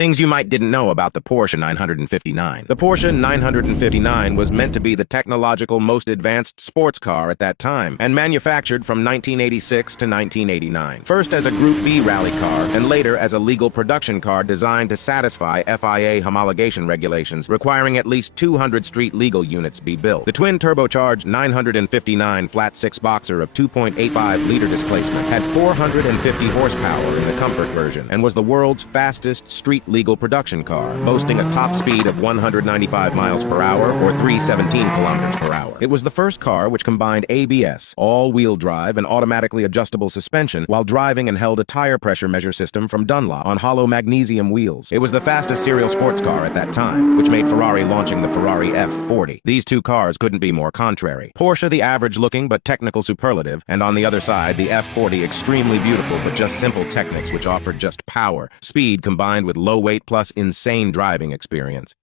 Things you might didn't know about the Porsche 959. The Porsche 959 was meant to be the technological most advanced sports car at that time, and manufactured from 1986 to 1989. First as a Group B rally car, and later as a legal production car designed to satisfy FIA homologation regulations, requiring at least 200 street legal units be built. The twin-turbocharged 959 flat-six boxer of 2.85-liter displacement had 450 horsepower in the comfort version, and was the world's fastest street legal production car, boasting a top speed of 195 miles per hour or 317 kilometers per hour. It was the first car which combined ABS, all-wheel drive, and automatically adjustable suspension while driving, and held a tire pressure measure system from Dunlop on hollow magnesium wheels. It was the fastest serial sports car at that time, which made Ferrari launching the Ferrari F40. These two cars couldn't be more contrary. Porsche the average-looking but technical superlative, and on the other side the F40 extremely beautiful but just simple techniques which offered just power, speed combined with low weight plus insane driving experience.